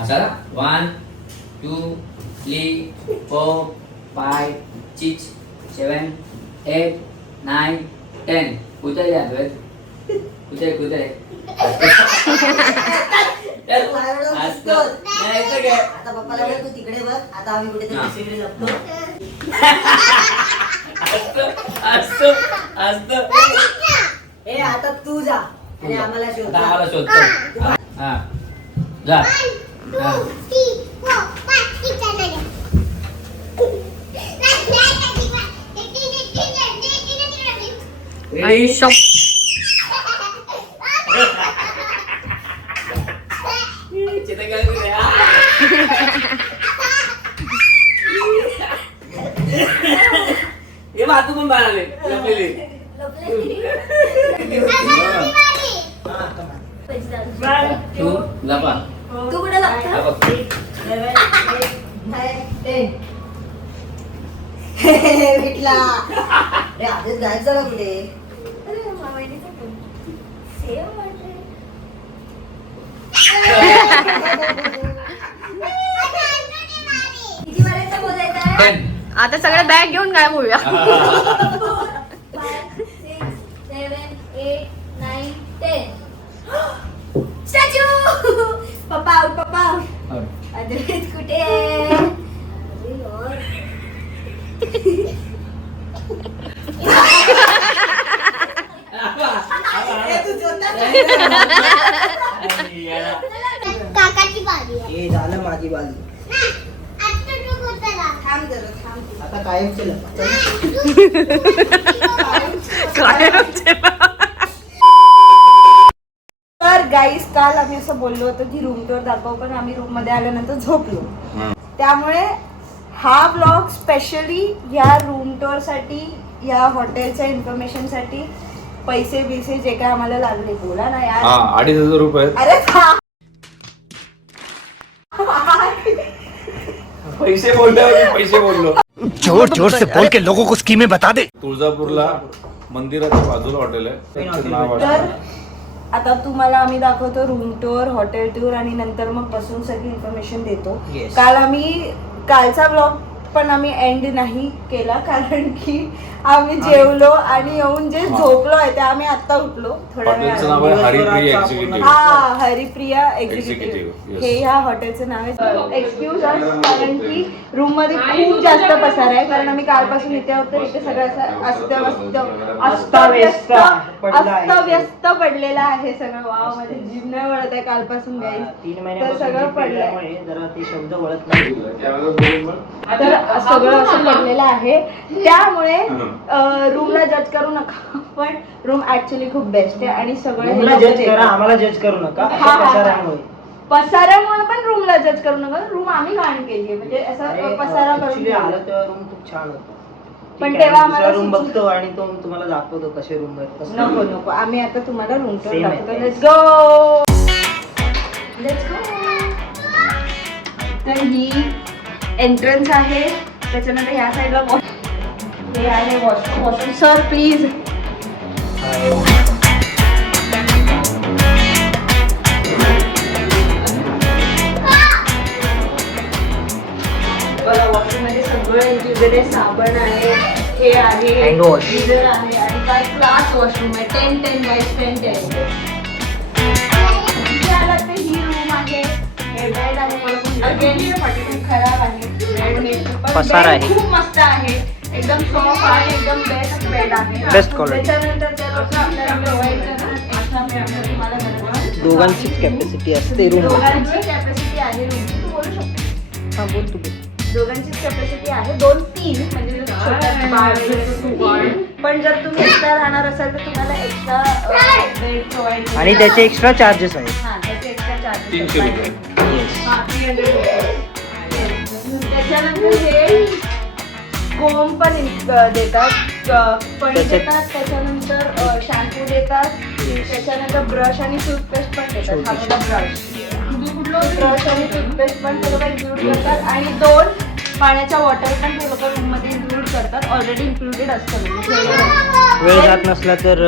असा 1 2 3 4 5 6 7 8 9 10 कुठे जातोय कुठे कुठे आता पप्पाला बोल, तू तिकडे बघ. आता आम्ही कुठे दुसरीकडे जातो. ए आता तू जा आणि आम्हाला शोध. आम्हाला शोधतो. हा जा. हा. आई शॉप ये बातू पण बाहेर आले तू लपा तू कुठे लागतो? भेटला. अरे आधीच गायब झाला कुठे? किती वारायचं बोलायचं आहे? आता सगळ्या बॅग घेऊन काय बोलूया 5 6 7 8 9 10 स्टॅच्यू. पप्पा आउट, पप्पा आउट. अद्वैत कुठे आहे? अरे यार. काकाची बारी आहे. हे झालं माझी बाजू. आता तू कुठे थांब जरा, थांब. आता कायम केलं. तर गाईस, काल आम्ही असं बोललो होतो की रूम टूर दाखव, पण आम्ही रूम मध्ये आल्यानंतर झोपलो. त्यामुळे हा ब्लॉग स्पेशली या रूम टूर साठी, या हॉटेलच्या इन्फॉर्मेशन साठी पैसे बिसे जे काय आम्हाला लागले, बोला ना यार. 2,500 रुपये. अरे था. पैसे बोललो जोर जोर से बोल के लोगों को स्कीमें बता दे. तुळजापूरला मंदिराच्या बाजूला हॉटेल आहे. त्याचं नाव तर आहे आता तुम्हाला आम्ही दाखवतो रूम टूर, हॉटेल टूर आणि नंतर मग बसून सगळी इन्फॉर्मेशन देतो. काल आम्ही कालचा ब्लॉग पण आम्ही एंड नाही केला, कारण की आम्ही जेवलो आणि येऊन जे झोपलोय ते आम्ही आता उठलो थोड्या हॉटेलचं नाव आहे हरिप्रिया एक्झिक्युटिव्ह. हा, हरिप्रिया एक्झिक्युटिव्ह Executive, yes. हे ह्या हॉटेलचं नाव आहे. एक्सक्यूज अस, कारण की रूम मध्ये खूप जास्त पसार आहे, कारण आम्ही कालपासून इथे होतो. इथे सगळं असं अस्तव्यस्त पडलेलं आहे सगळं. वाव, माझे जीभ नाही वळत आहे कालपासून गाईस. 3 तर महिन्यापासून सगळं पडलंय, जरा ते शब्द वळत नाही. तर सगळं असं पडलेलं आहे. त्यामुळे रूमला जज करू नका, पण रूम ऍक्च्युली खूप बेस्ट आहे आणि सगळे रूमला जज करा, आम्हाला जज करू नका. हा, अशा हा. पसारामुळे. पसारामुळे पण रूमला जज करू नका. रूम आम्ही घाण केली, म्हणजे असं पसारा करून Actually आलं तेव्हा रूम खूप छान होतं. पण तेव्हा आम्हाला रूम बघतो आणि तो तुम्हाला दाखवतो कसे रूम आहेत. नको नको, आम्ही आता तुम्हाला रूम टूर Same आहे. दाखवतो. Let's go, let's go. तर ही एंट्रन्स आहे, त्याच्यानंतर ह्या साईडला हे आहे वॉशरूम. Washroom sir please. बघा, वॉशरूम मध्ये सगळं इंक्लुडेड आहे. साबण आहे, हे आहे, Hand wash. गीझर आहे आणि काय क्लास वॉशरूम आहे. 10-10 गाईस, 10-10. इथे आलात तर ही रूम आहे. हे बेड आहे, अगेन खराब आहे. बेड हे पसार आहे. खूप मस्त आहे, एकदम सॉफ्ट आहे, एकदम बेस्ट बेड आहे. Best quality. त्याच्यानंतर त्याला आपल्याला provide करणार अशा बेडमध्ये तुम्हाला बनवा. दोघांचीच कॅपॅसिटी असते रूम. दोघांची कॅपॅसिटी आहे रूमची. तू बोलू शकतो. हा, बोल तू बोल. दोघांचीच कॅपॅसिटी आहे. 2-3 म्हणजे छोटा बाळ वगैरे. पण जर तुम्ही एक्स्ट्रा राहणार असाल तर तुम्हाला एक्स्ट्रा बेड प्रोव्हाइड आणि त्याचे एक्स्ट्रा चार्जेस आहेत. हा, त्याचे एक्स्ट्रा 300 रुपये. त्याच्यानंतर हे कोम पण देतात, पणी देतात, त्याच्यानंतर शॅम्पू देतात, त्याच्यानंतर ब्रश आणि टूथपेस्ट पण देतात. हा बघा ब्रश, ब्रश आणि टूथपेस्ट पण ते लोक इन्क्लूड करतात. आणि 2 पाण्याच्या बॉटल पण ते लोक रूम मध्ये इन्क्लूड करतात. ऑलरेडी इन्क्लुडेड असतं म्हणजे वेळ जात नसला तर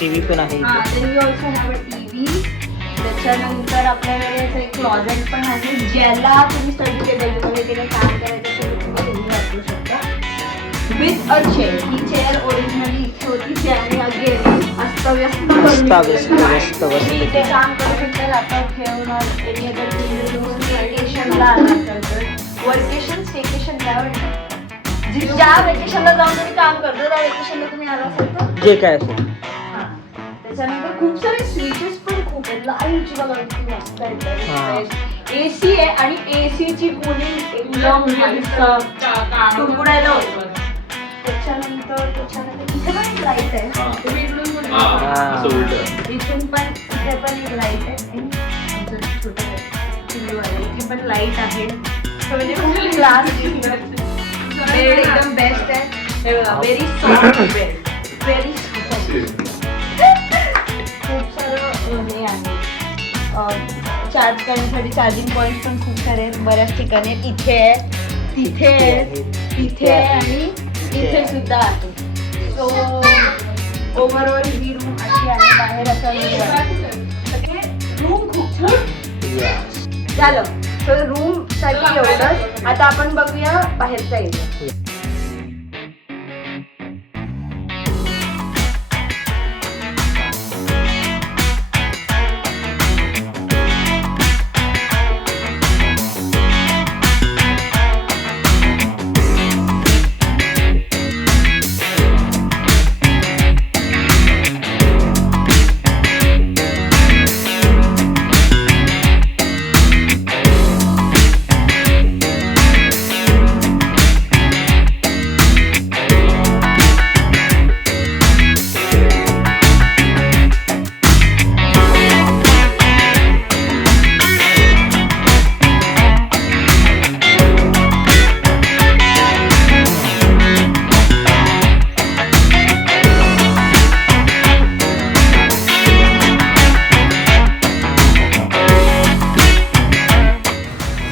टीव्ही पण आहे. then we also have a TV. त्याच्यानंतर आपल्याकडे असं एक क्लॉजेट पण आहे, ज्याला तुम्ही स्टडी टेबलमध्ये तिने काम करायचं असेल तर तुम्ही इथे वापरू शकता. With a chair. He chair originally इथे होती, ज्याने अगेन अस्तव्यस्त तुम्ही इथे काम करू शकता. लॅपटॉप घेऊन एनी अदर वेकेशनला वर्केशन स्टेकेशन काय म्हणतात, ज्या वेकेशनला जाऊन तुम्ही काम करतो त्या वेकेशनला तुम्ही आला असेल तर जे काय असेल. त्याच्यानंतर खूप सारे स्विचेस पण खूप आहेत. लाईटची बघा किती मस्त हा. आहेत. एसी आहे आणि एसी ची कूलिंग एकदम कुडकुडायला होतं. त्याच्यानंतर इथे पण एक लाईट आहे. इथून पण इथे पण एक लाईट आहे आणि आमचं छोटं पिल्लू आहे, इथे पण लाईट आहे. So म्हणजे खूप क्लास बेड एकदम बेस्ट आहे. Very soft bed, very soft. खूप सारं हे आहे. चार्ज करण्यासाठी चार्जिंग पॉईंट पण खूप सारे आहेत, बऱ्याच ठिकाणी आहेत. इथे आहे, तिथे आहे, तिथे आहे आणि इथे सुद्धा आहे. सो ओव्हरऑल ही रूम अशी आहे. बाहेर असा रूम खूप छान झालं. तर रूम साठी एवढंच. आता आपण बघूया बाहेरचा एरिया.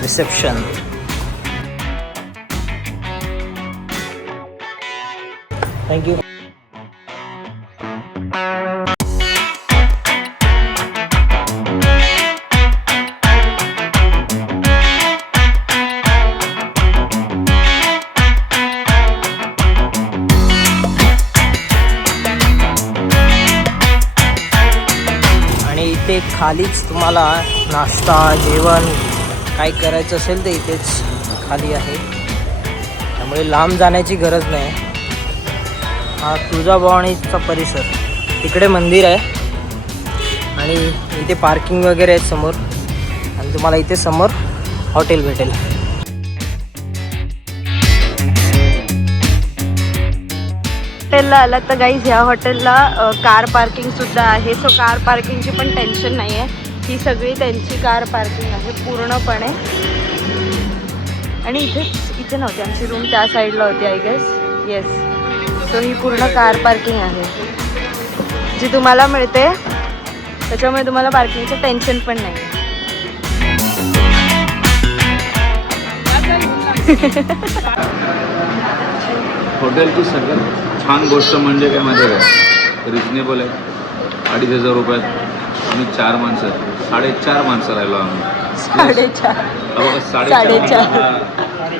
रिसेप्शन. थँक्यू. आणि इथे खालीच तुम्हाला नाश्ता जेवण काय करायचं असेल तर इथेच खाली आहे, त्यामुळे लांब जाण्याची गरज नाही. हा तुळजाभवानीचा परिसर, तिकडे मंदिर आहे आणि इथे पार्किंग वगैरे आहे समोर आणि तुम्हाला इथे समोर हॉटेल भेटेल. हॉटेलला आला तर गाईज ह्या हॉटेलला कार पार्किंग सुद्धा आहे. सो कार पार्किंगची पण टेन्शन नाही आहे. ही सगळी त्यांची कार पार्किंग आहे पूर्णपणे. आणि इथे नव्हती आमची रूम, त्या साईडला होती आय गेस. येस. सो ही पूर्ण कार पार्किंग आहे जी तुम्हाला मिळते, त्याच्यामुळे तुम्हाला पार्किंगचं टेन्शन पण नाही. हॉटेलची सगळ्यात छान गोष्ट म्हणजे काय माहिती आहे का, रिजनेबल आहे. 2,500 रुपयात आम्ही 4 माणसं, 4.5 माणसं राहिलो आम्ही. 4.5.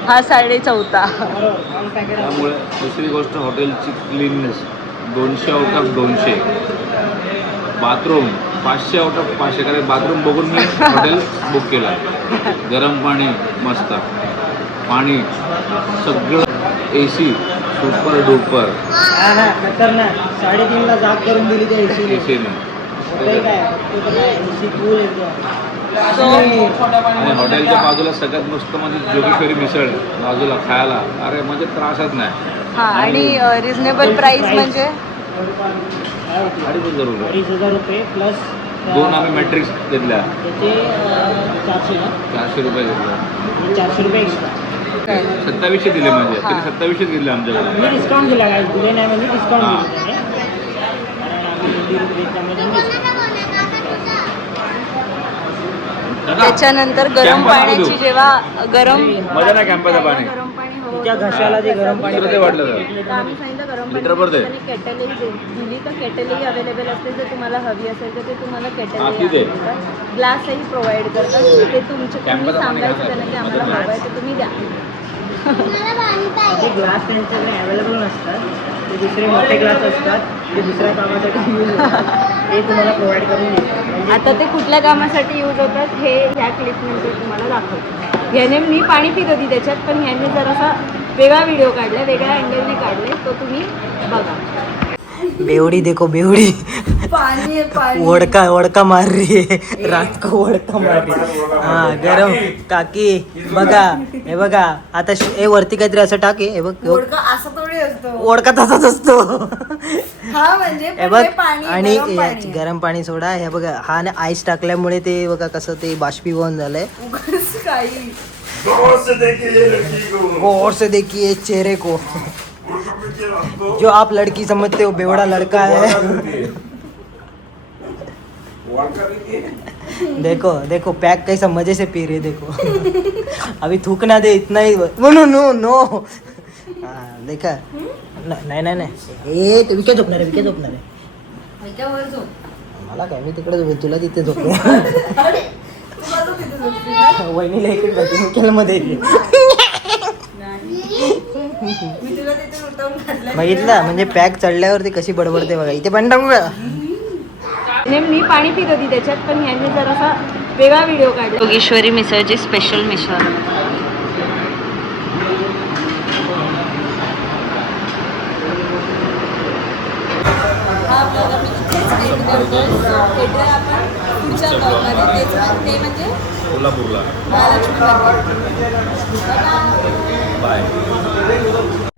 हा 4.5. त्यामुळे दुसरी गोष्ट हॉटेलची cleanness 200 out of 200. Bathroom 500 out of 500. कारण बाथरूम बघून मी हॉटेल बुक केला. गरम पाणी मस्त, पाणी सगळं, AC सुपर डुपर. खतरनाक. 3.5 जाग करून दिली त्या एसीने. आणि हॉटेलच्या बाजूला सगळ्यात मस्त म्हणजे जोगेश्वरी मिसळ बाजूला खायला. अरे म्हणजे त्रासच नाही. हा आणि रिझनेबल प्राइस म्हणजे 2,500 रुपये प्लस 2 आम्ही मॅट्रिक्स घेतल्या. त्याचे 400 रुपये घेतले. 400 रुपये एक्स्ट्रा. 2700 दिले म्हणजे तरी 2700 दिले आमच्याकडे. मी डिस्काउंट दिला काय दिले नाही म्हणजे डिस्काउंट दिले त्याच्यानंतर गरम पाण्याची जेव्हा गरम मजा नाही कॅम्पाचं पाणी. गरम पाणी हवं रोजच्या घशाला जे गरम पाणी दुसरं ते वाटलं तर. तर आम्ही सांगितलं गरम लिटर भर दे. पाणी केटलही दिली तर केटलही अवेलेबल असते. जर तुम्हाला हवी असेल तर ते तुम्हाला हा, ती केटलही दे. देतात. ग्लासही प्रोव्हाइड करतात. ते तुम्ही कॅम्पचा पाणी सांगायचं घ्यायचं त्यांना की आम्हाला हवं आहे तर तुम्ही द्या. मला पाणी पाहिजे. ग्लास त्यांच्याकडे अवेलेबल नसतात. ते दुसरे मोठे ग्लास असतात ते दुसऱ्या कामासाठी यूज होतात ते तुम्हाला प्रोव्हाइड करून देतात. म्हणजे आता ते कुठल्या कामासाठी यूज होतात हे ह्या क्लिपनंतर तुम्हाला दाखवतो. ह्याने मी पाणी पित होती त्याच्यात, पण ह्याने जरासा वेगळा व्हिडिओ काढला, वेगळ्या अँगलने काढले, तो तुम्ही बघा. बेवडी देखो बेवडी पाणी वडका मार रही है रात को वडका मार रही हा गरम काकी बघा हे बघा आता हे वरती काहीतरी असं टाके हे बघ असं थोडी असतो. वडका तसाच असतो हा म्हणजे हे बघ आणि गरम पाणी सोडा हे बघा हा आईस टाकल्यामुळे ते बघा कसं ते बाष्पीभवन झालंय. गौर से देखिए चेहरे को जो आप लड़की समझते हो बेवड़ा लड़का है. देखो देखो पैक कैसा मजे से पी रहे देखो अभी थूकना दे इतना ही नो नो नो देखा नाही नाही नाही ए ते विके झोपणार आहे मला काय मी तिकडे झोपेल तुला तिथे झोपले वहिनीला इकडे जाते मध्ये बघितलं म्हणजे पॅक चढल्यावरती कशी बडबडते बघा इथे पण टाकू का. मी पाणी पित होती त्याच्यात, पण ह्याने जरासा वेगळा व्हिडिओ काढला. योगेश्वरी मिसळची स्पेशल मिसळ. हा ब्लॉग आम्ही इथेच एंड करतोय. भेटूया आपण पुढच्या ब्लॉगमध्ये. ते म्हणजे कोल्हापूरला महालक्ष्मी मंदिर. बाय.